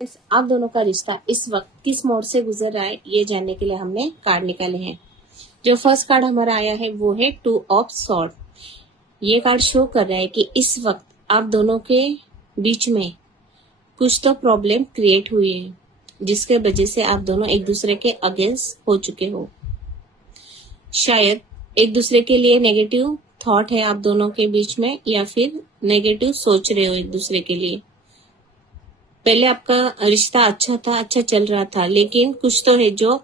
आप दोनों का रिश्ता इस वक्त किस मोड़ से गुजर रहा है ये जानने के लिए हमने कार्ड निकाले हैं। जो फर्स्ट कार्ड हमारा आया है वो है 2 ऑफ स्वॉर्ड। ये कार्ड शो कर रहा है कि इस वक्त आप दोनों के बीच में कुछ तो प्रॉब्लम क्रिएट हुई है, जिसके वजह से आप दोनों एक दूसरे के अगेंस्ट हो चुके हो। शायद एक दूसरे के लिए नेगेटिव थॉट है आप दोनों के बीच में, या फिर नेगेटिव सोच रहे हो एक दूसरे के लिए। पहले आपका रिश्ता अच्छा था, अच्छा चल रहा था, लेकिन कुछ तो है जो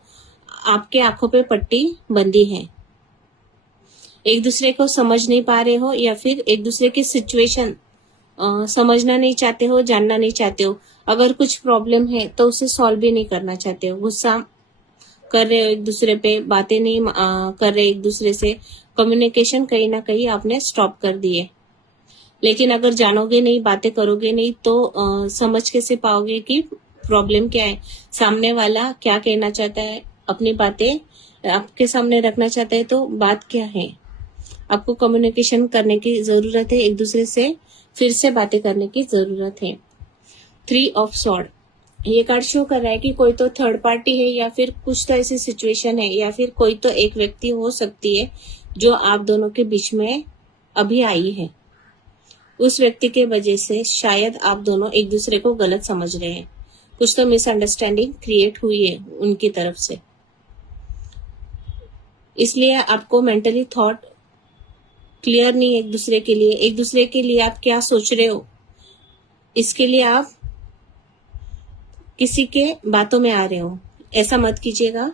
आपके आंखों पे पट्टी बंधी है। एक दूसरे को समझ नहीं पा रहे हो, या फिर एक दूसरे की सिचुएशन समझना नहीं चाहते हो, जानना नहीं चाहते हो। अगर कुछ प्रॉब्लम है तो उसे सॉल्व भी नहीं करना चाहते हो। गुस्सा कर रहे हो एक दूसरे पे, बातें नहीं कर रहे एक दूसरे से। कम्युनिकेशन कहीं ना कहीं आपने स्टॉप कर दिए। लेकिन अगर जानोगे नहीं, बातें करोगे नहीं, तो समझ कैसे पाओगे कि प्रॉब्लम क्या है, सामने वाला क्या कहना चाहता है, अपनी बातें आपके सामने रखना चाहता है, तो बात क्या है। आपको कम्युनिकेशन करने की जरूरत है, एक दूसरे से फिर से बातें करने की जरूरत है। 3 ऑफ स्वॉर्ड, ये कार्ड शो कर रहा है कि कोई तो थर्ड पार्टी है, या फिर कुछ तो ऐसी सिचुएशन है, या फिर कोई तो एक व्यक्ति हो सकती है जो आप दोनों के बीच में अभी आई है। उस व्यक्ति के वजह से शायद आप दोनों एक दूसरे को गलत समझ रहे हैं। कुछ तो मिसअंडरस्टैंडिंग क्रिएट हुई है उनकी तरफ से, इसलिए आपको मेंटली थॉट क्लियर नहीं है एक दूसरे के लिए। एक दूसरे के लिए आप क्या सोच रहे हो, इसके लिए आप किसी के बातों में आ रहे हो। ऐसा मत कीजिएगा।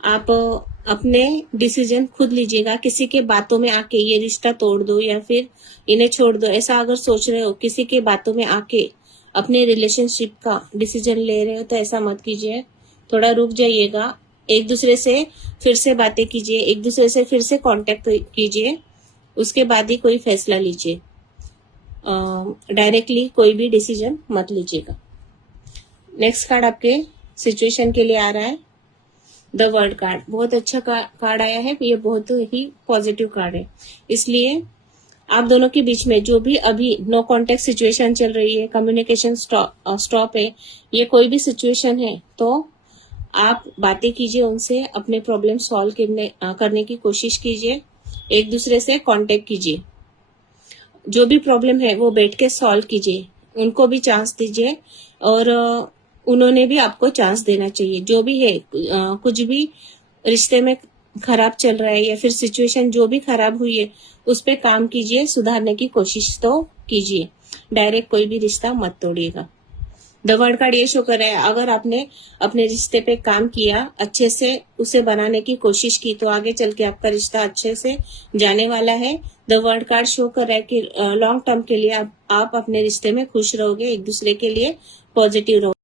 आप अपने डिसीजन खुद लीजिएगा। किसी के बातों में आके ये रिश्ता तोड़ दो या फिर इन्हें छोड़ दो, ऐसा अगर सोच रहे हो, किसी के बातों में आके अपने रिलेशनशिप का डिसीजन ले रहे हो, तो ऐसा मत कीजिए। थोड़ा रुक जाइएगा, एक दूसरे से फिर से बातें कीजिए, एक दूसरे से फिर से कांटेक्ट कीजिए, उसके बाद ही कोई फैसला लीजिए। डायरेक्टली कोई भी डिसीजन मत लीजिएगा। नेक्स्ट कार्ड आपके सिचुएशन के लिए आ रहा है द वर्ल्ड कार्ड। बहुत अच्छा कार्ड आया है, ये बहुत ही पॉजिटिव कार्ड है। इसलिए आप दोनों के बीच में जो भी अभी नो कॉन्टेक्ट सिचुएशन चल रही है, कम्युनिकेशन स्टॉप है, ये कोई भी सिचुएशन है, तो आप बातें कीजिए उनसे, अपने प्रॉब्लम सॉल्व करने की कोशिश कीजिए, एक दूसरे से कांटेक्ट कीजिए। जो भी प्रॉब्लम है वो बैठ के सॉल्व कीजिए, उनको भी चांस दीजिए और उन्होंने भी आपको चांस देना चाहिए। जो भी है, कुछ भी रिश्ते में खराब चल रहा है या फिर सिचुएशन जो भी खराब हुई है, उस पर काम कीजिए, सुधारने की कोशिश तो कीजिए। डायरेक्ट कोई भी रिश्ता मत तोड़िएगा। द वर्ल्ड कार्ड ये शो कर रहा है, अगर आपने अपने रिश्ते पे काम किया, अच्छे से उसे बनाने की कोशिश की, तो आगे चल के आपका रिश्ता अच्छे से जाने वाला है। द वर्ल्ड कार्ड शो कर रहा है कि लॉन्ग टर्म के लिए आप अपने रिश्ते में खुश रहोगे, एक दूसरे के लिए पॉजिटिव रहोगे।